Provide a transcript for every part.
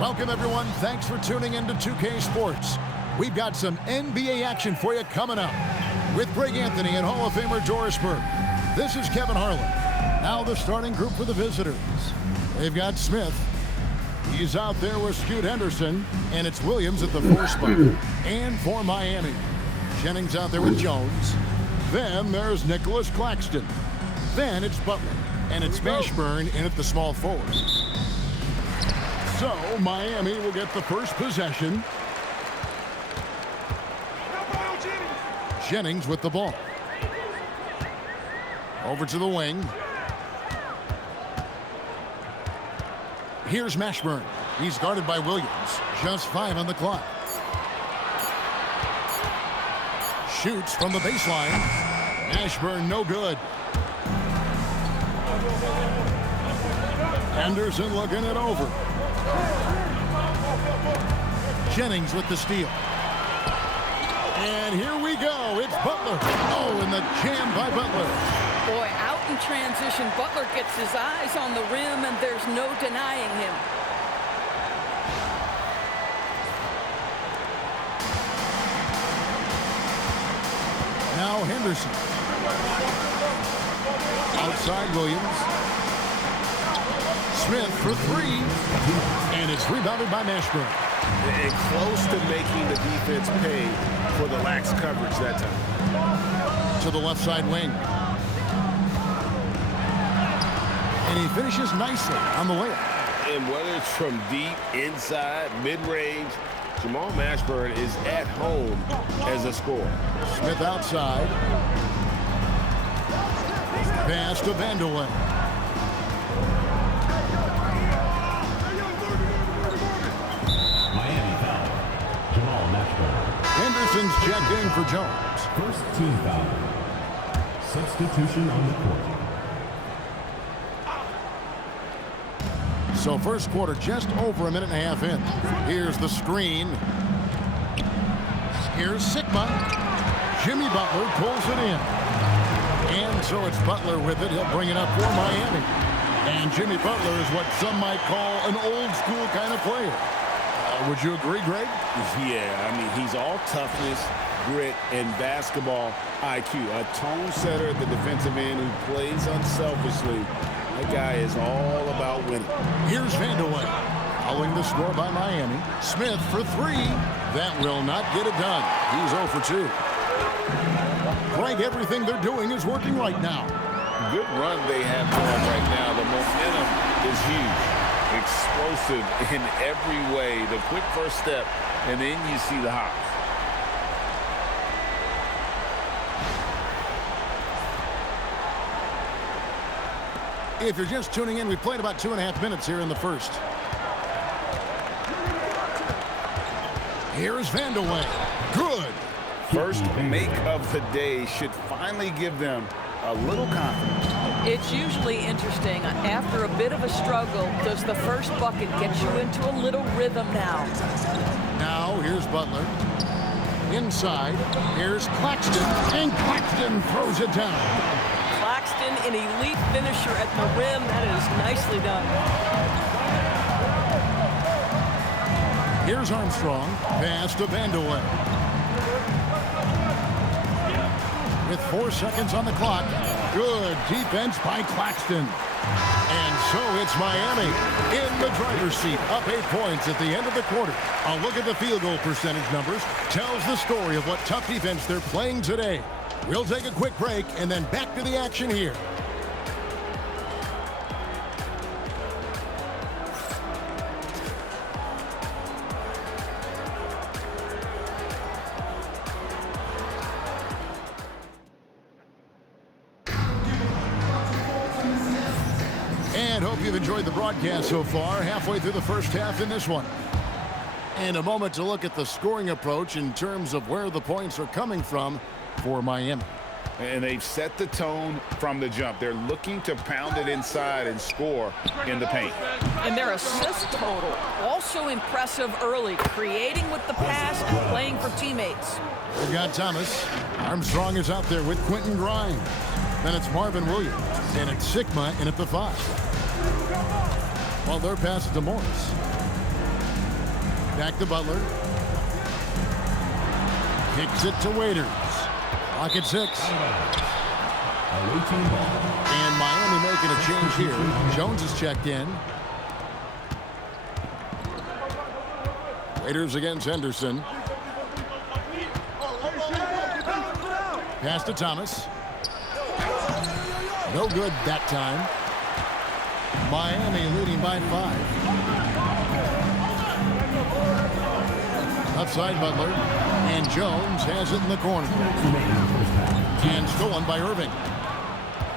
Welcome, everyone. Thanks for tuning in to 2K Sports. We've got some NBA action for you coming up with Greg Anthony and Hall of Famer Doris Burke. This is Kevin Harlan. Now the starting group for the visitors. They've got Smith. He's out there with Scoot Henderson, and it's Williams at the 4 spot. And for Miami, Jennings out there with Jones. Then there's Nicholas Claxton. Then it's Butler, and it's Mashburn in at the small forward. So Miami will get the first possession. Jennings with the ball. Over to the wing. Here's Mashburn. He's guarded by Williams. Just 5 on the clock. Shoots from the baseline. Mashburn no good. Henderson looking it over. Jennings with the steal. And here we go. It's Butler. Oh, and the jam by Butler. Boy, out in transition, Butler gets his eyes on the rim, and there's no denying him. Now Henderson. Outside Williams. Smith for 3. And it's rebounded by Mashburn. And close to making the defense pay for the lax coverage that time. To the left side wing. And he finishes nicely on the layup. And whether it's from deep, inside, mid-range, Jamal Mashburn is at home as a scorer. Smith outside. Pass to Vanderlei. Miami foul. Jamal Mashburn. Henderson's checked in for Jones. First team foul. Substitution on the court. So first quarter just over a minute and a half in. Here's the screen. Here's Sigma. Jimmy Butler pulls it in. And so it's Butler with it. He'll bring it up for Miami. And Jimmy Butler is what some might call an old school kind of player. Would you agree, Greg? Yeah, I mean, he's all toughness, grit, and basketball IQ. A tone setter at the defensive end who plays unselfishly. That guy is all about winning. Here's Vanderlei. Following the score by Miami. Smith for 3. That will not get it done. He's 0 for 2. Greg, everything they're doing is working right now. Good run they have going right now. The momentum is huge. Explosive in every way. The quick first step, and then you see the hop. If you're just tuning in, we played about 2.5 minutes here in the first. Here's Vanderlei. Good. First make of the day should finally give them a little confidence. It's usually interesting. After a bit of a struggle, does the first bucket get you into a little rhythm now? Now, here's Butler. Inside, here's Claxton. And Claxton throws it down. Claxton, an elite finisher at the rim. That is nicely done. Here's Armstrong. Pass to Vanderlei. With 4 seconds on the clock. Good defense by Claxton. And so it's Miami in the driver's seat, up 8 points at the end of the quarter. A look at the field goal percentage numbers tells the story of what tough defense they're playing today. We'll take a quick break and then back to the action here. And hope you've enjoyed the broadcast so far. Halfway through the first half in this one. And a moment to look at the scoring approach in terms of where the points are coming from for Miami. And they've set the tone from the jump. They're looking to pound it inside and score in the paint. And their assist total, also impressive early, creating with the pass and playing for teammates. They've got Thomas. Armstrong is out there with Quentin Grimes. Then it's Marvin Williams. And it's Sigma in at the 5. Well, their pass to Morris. Back to Butler. Kicks it to Waiters. Clock at 6. Away team ball. And Miami making a change here. Jones is checked in. Waiters against Henderson. Pass to Thomas. No good that time. Miami leading by 5. Outside Butler. And Jones has it in the corner. And stolen by Irving.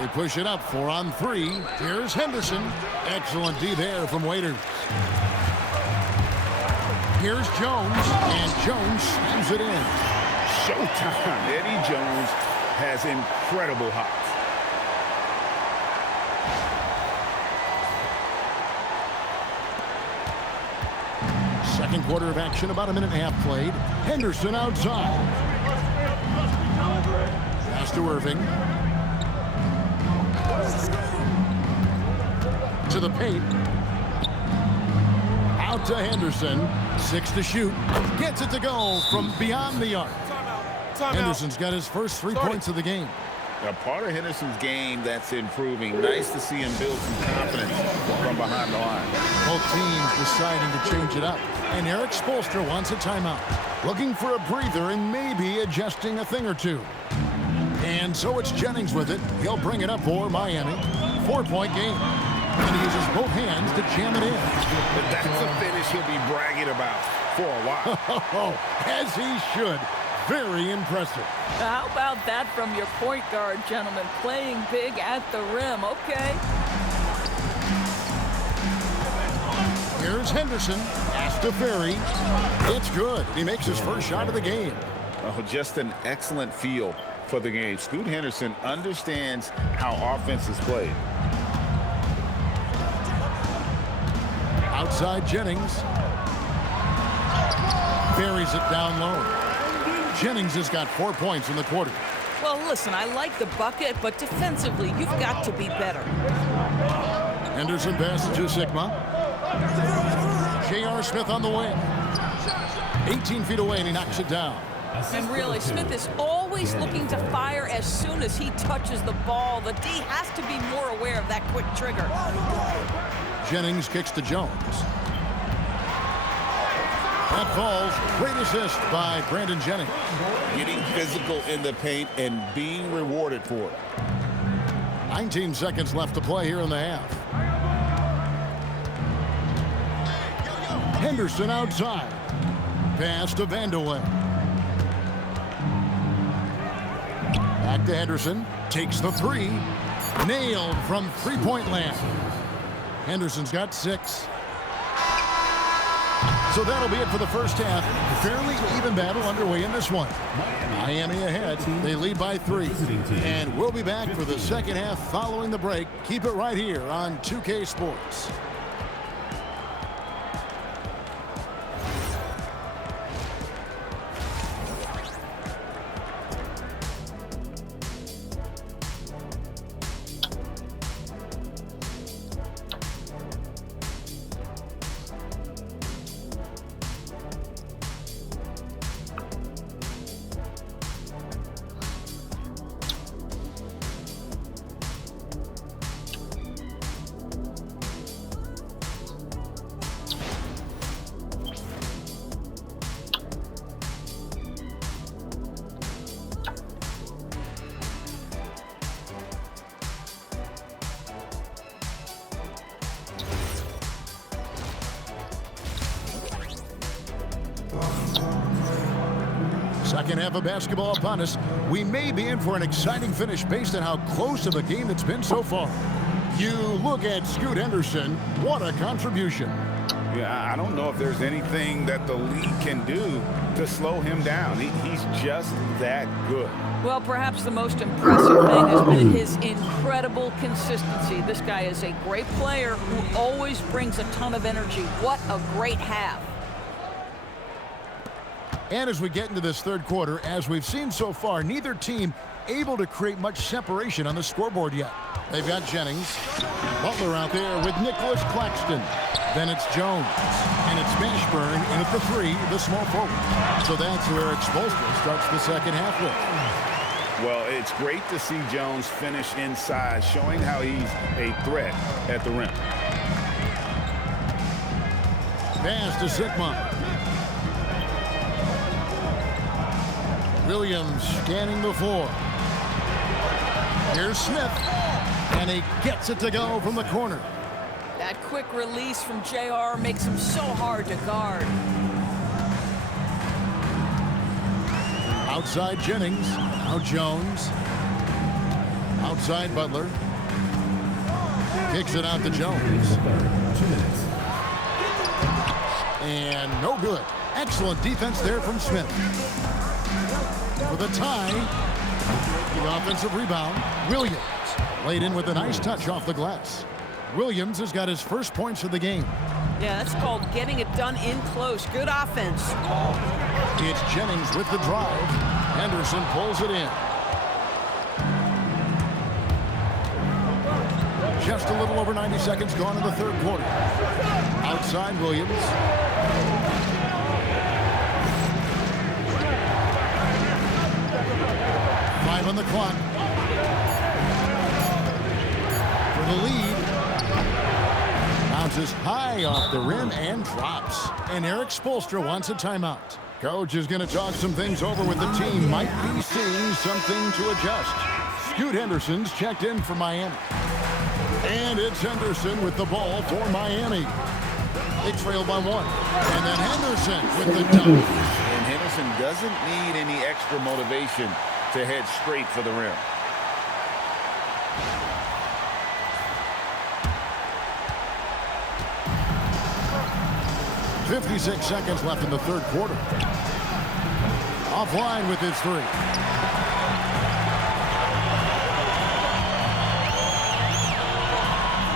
They push it up 4 on 3. Here's Henderson. Excellent D there from Waiters. Here's Jones. And Jones slams it in. Showtime. Eddie Jones has incredible hops. Second quarter of action, about a minute and a half played. Henderson outside. Pass to Irving. To the paint. Out to Henderson. 6 to shoot. Gets it to go from beyond the arc. Henderson's got his first 3 points of the game. A part of Henderson's game that's improving. Nice to see him build some confidence from behind the line. Both teams deciding to change it up. And Eric Spoelstra wants a timeout. Looking for a breather and maybe adjusting a thing or two. And so it's Jennings with it. He'll bring it up for Miami. 4-point game. And he uses both hands to jam it in. But that's a finish he'll be bragging about for a while. As he should. Very impressive. How about that from your point guard, gentlemen? Playing big at the rim. Okay. Here's Henderson. Pass to Ferry. It's good. He makes his first shot of the game. Oh, just an excellent feel for the game. Scoot Henderson understands how offense is played. Outside Jennings. Buries it down low. Jennings has got 4 points in the quarter. Well, listen, I like the bucket, but defensively, you've got to be better. Henderson passes to Sigma. J.R. Smith on the wing. 18 feet away, and he knocks it down. And really, Smith is always looking to fire as soon as he touches the ball. The D has to be more aware of that quick trigger. Jennings kicks to Jones. That falls. Great assist by Brandon Jennings. Getting physical in the paint and being rewarded for it. 19 seconds left to play here in the half. Henderson outside. Pass to Vandeweghe. Back to Henderson. Takes the 3. Nailed from three-point land. Henderson's got 6. So that'll be it for the first half. Fairly even battle underway in this one. Miami ahead. They lead by 3. And we'll be back for the second half following the break. Keep it right here on 2K Sports. Second half of basketball upon us. We may be in for an exciting finish based on how close of a game it's been so far. You look at Scoot Henderson. What a contribution. Yeah, I don't know if there's anything that the league can do to slow him down. He's just that good. Well, perhaps the most impressive thing has been his incredible consistency. This guy is a great player who always brings a ton of energy. What a great half. And as we get into this third quarter, as we've seen so far, neither team able to create much separation on the scoreboard yet. They've got Jennings. Butler out there with Nicholas Claxton. Then it's Jones. And it's Mashburn in at the 3, the small forward. So that's where Spoelstra starts the second half with. Well, it's great to see Jones finish inside, showing how he's a threat at the rim. Pass to Sigma. Williams scanning the floor. Here's Smith. And he gets it to go from the corner. That quick release from JR makes him so hard to guard. Outside Jennings. Now Jones. Outside Butler. Kicks it out to Jones. 2 minutes. And no good. Excellent defense there from Smith. For the tie. The offensive rebound. Williams. Laid in with a nice touch off the glass. Williams has got his first points of the game. Yeah, that's called getting it done in close. Good offense. It's Jennings with the drive. Henderson pulls it in. Just a little over 90 seconds gone in the third quarter. Outside Williams. Five on the clock. For the lead. Bounces high off the rim and drops. And Eric Spoelstra wants a timeout. Coach is going to talk some things over with the team. Might be seeing something to adjust. Scoot Henderson's checked in for Miami. And it's Henderson with the ball for Miami. They trail by 1. And then Henderson with the dunk. And Henderson doesn't need any extra motivation to head straight for the rim. .56 seconds left in the third quarter. Offline with his 3.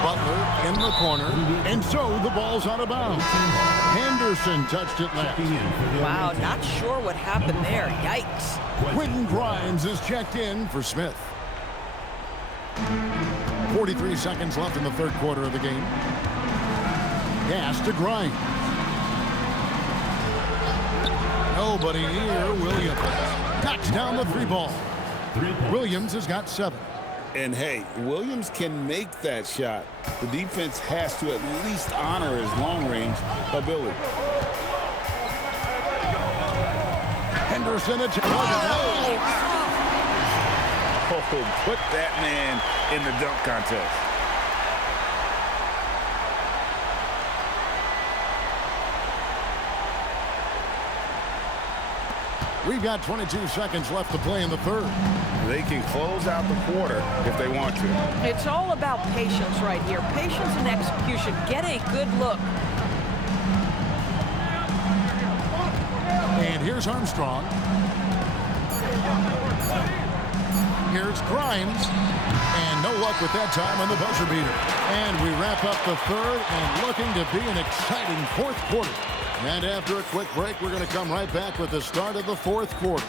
Butler in the corner, and so the ball's out of bounds. Henderson touched it last. Wow, not sure what happened there. Yikes. Quentin Grimes is checked in for Smith. 43 seconds left in the third quarter of the game. Pass to Grimes. Nobody near Williams. Knocks down the 3 ball. Williams has got 7. And hey, Williams can make that shot. The defense has to at least honor his long-range ability. Henderson Put that man in the dunk contest. We've got 22 seconds left to play in the third. They can close out the quarter if they want to. It's all about patience right here. Patience and execution. Get a good look. And here's Armstrong. Here's Grimes. And no luck with that time on the buzzer beater. And we wrap up the third and looking to be an exciting fourth quarter. And after a quick break, we're going to come right back with the start of the fourth quarter.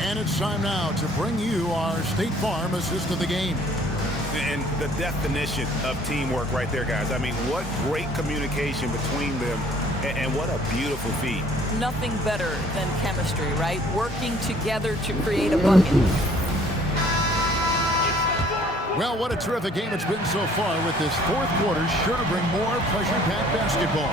And it's time now to bring you our State Farm assist of the game. And the definition of teamwork right there, guys. I mean, what great communication between them, and what a beautiful feat. Nothing better than chemistry, right? Working together to create a bucket. Well, what a terrific game it's been so far, with this fourth quarter sure to bring more pressure-packed basketball.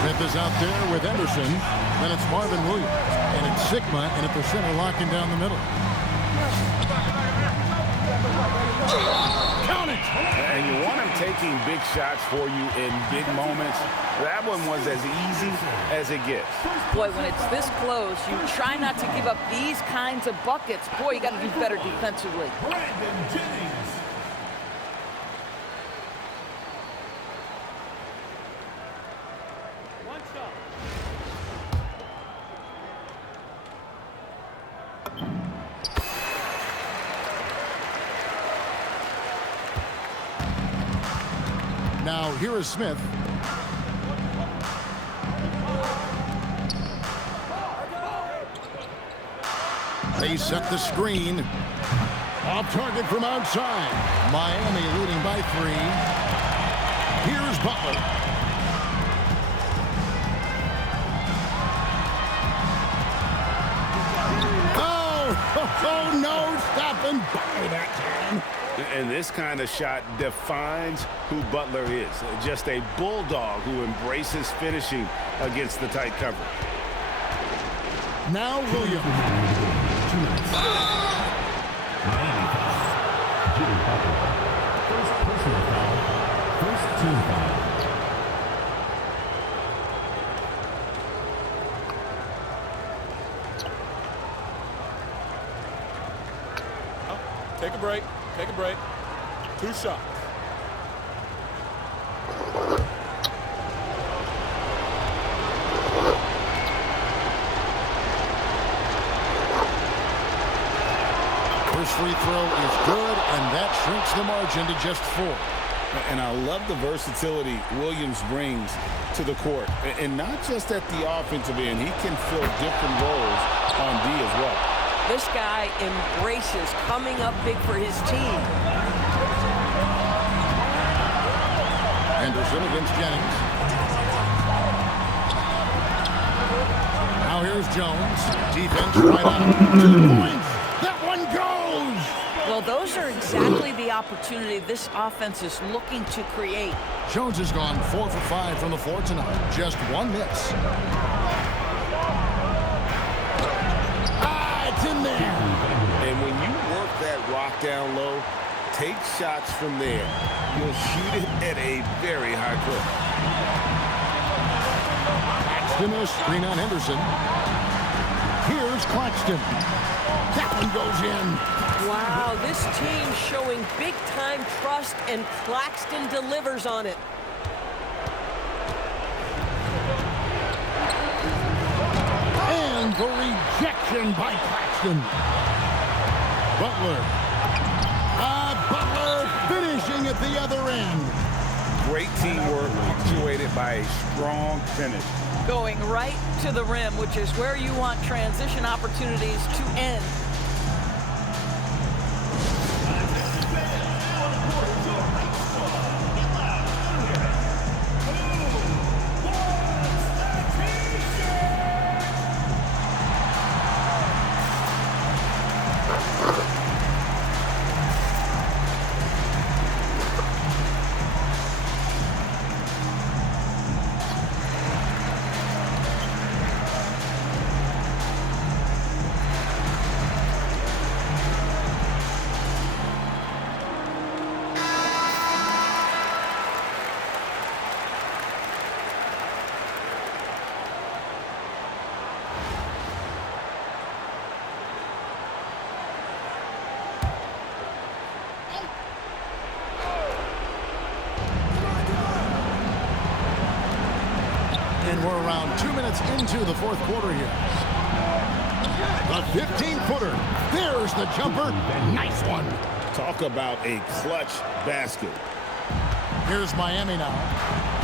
Smith is out there with Henderson. Then it's Marvin Williams. And it's Sigma in at the center, locking down the middle. Count it! And you want him taking big shots for you in big moments. That one was as easy as it gets. Boy, when it's this close, you try not to give up these kinds of buckets. Boy, you got to do better defensively. Now, here is Smith. They set the screen. Off target from outside. Miami leading by 3. Here's Butler. Oh, no, stopping Butler that time. And this kind of shot defines who Butler is. Just a bulldog who embraces finishing against the tight cover. Now Williams. Miami foul. Jimmy Butler. First personal foul. First team foul. Take a break. Take a break. 2 shots. First free throw is good, and that shrinks the margin to just 4. And I love the versatility Williams brings to the court. And not just at the offensive end. He can fill different roles on D as well. This guy embraces coming up big for his team. Anderson against Jennings. Now here's Jones. Defense right out. 2 points. That one goes. Well, those are exactly the opportunity this offense is looking to create. Jones has gone 4 for 5 from the floor tonight. Just 1 miss. It's in there. And when you work that rock down low, take shots from there. You'll shoot it at a very high clip. Claxton, a screen on Henderson. Here's Claxton. That one goes in. Wow, this team showing big-time trust, and Claxton delivers on it. And the rejection by Claxton. Butler. Butler finishing at the other end. Great teamwork punctuated by a strong finish. Going right to the rim, which is where you want transition opportunities to end. And we're around 2 minutes into the 4th quarter here. The 15-footer. There's the jumper. Nice one. Talk about a clutch basket. Here's Miami now,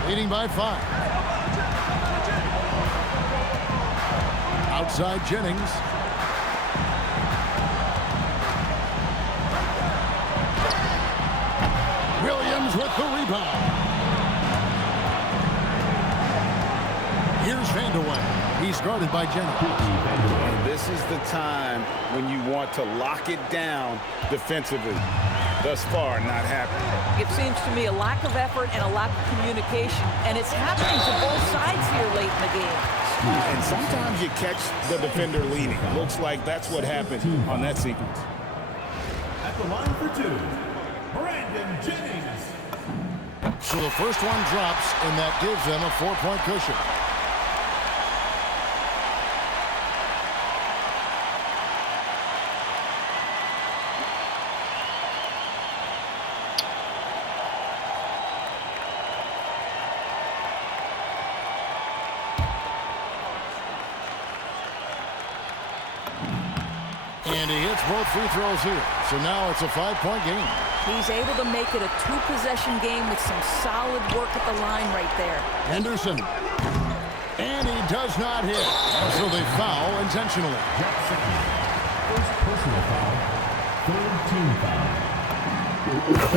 leading by 5. Outside Jennings. Williams with the rebound. Here's Vandeweghe. He's guarded by Jennings. And this is the time when you want to lock it down defensively. Thus far, not happening. It seems to me a lack of effort and a lack of communication, and it's happening to both sides here late in the game. And sometimes you catch the defender leading. Looks like that's what happened on that sequence. At the line for 2, Brandon Jennings. So the first one drops, and that gives them a 4-point cushion. And he hits both free throws here. So now it's a 5-point game. He's able to make it a 2-possession game with some solid work at the line right there. Henderson. And he does not hit. So they foul intentionally. First personal foul. Third team foul.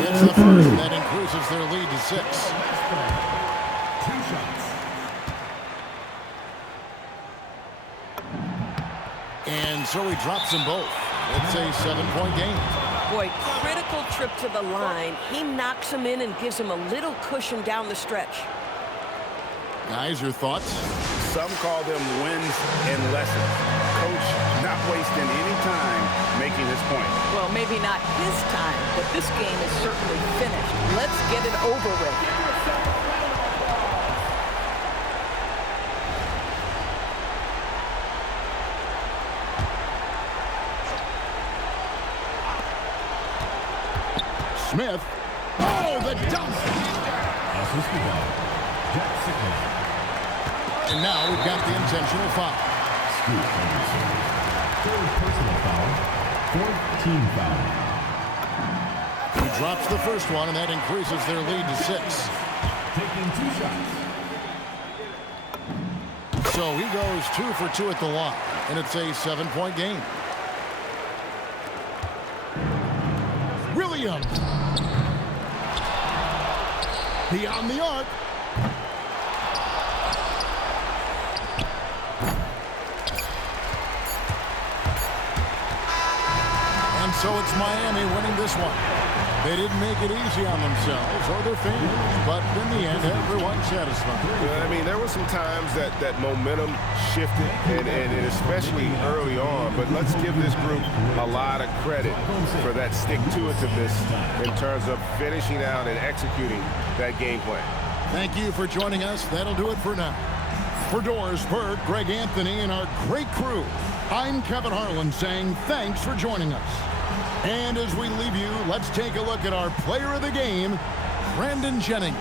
It's the first that increases their lead to 6. 2 shots. And so he drops them both. It's a 7-point game. Boy, critical trip to the line. He knocks him in and gives him a little cushion down the stretch. Guys, your thoughts? Some call them wins and lessons. Coach not wasting any time making his point. Well, maybe not his time, but this game is certainly finished. Let's get it over with. Smith. Oh, the dunk! Assisted by Jack Sickman. And now we've got the intentional foul. Scoot Anderson. Third personal foul. Fourth team foul. He drops the first one, and that increases their lead to 6. Taking 2 shots. So he goes 2 for 2 at the line, and it's a 7-point game. Williams. Beyond the arc. And so it's Miami winning this one. They didn't make it easy on themselves or their fans, but in the end, everyone's satisfied. Well, I mean, there were some times that momentum shifted, and especially early on, but let's give this group a lot of credit for that stick-to-itiveness in terms of finishing out and executing that game plan. Thank you for joining us. That'll do it for now. For Doris Berg, Greg Anthony, and our great crew, I'm Kevin Harlan saying thanks for joining us. And as we leave you, let's take a look at our player of the game, Brandon Jennings.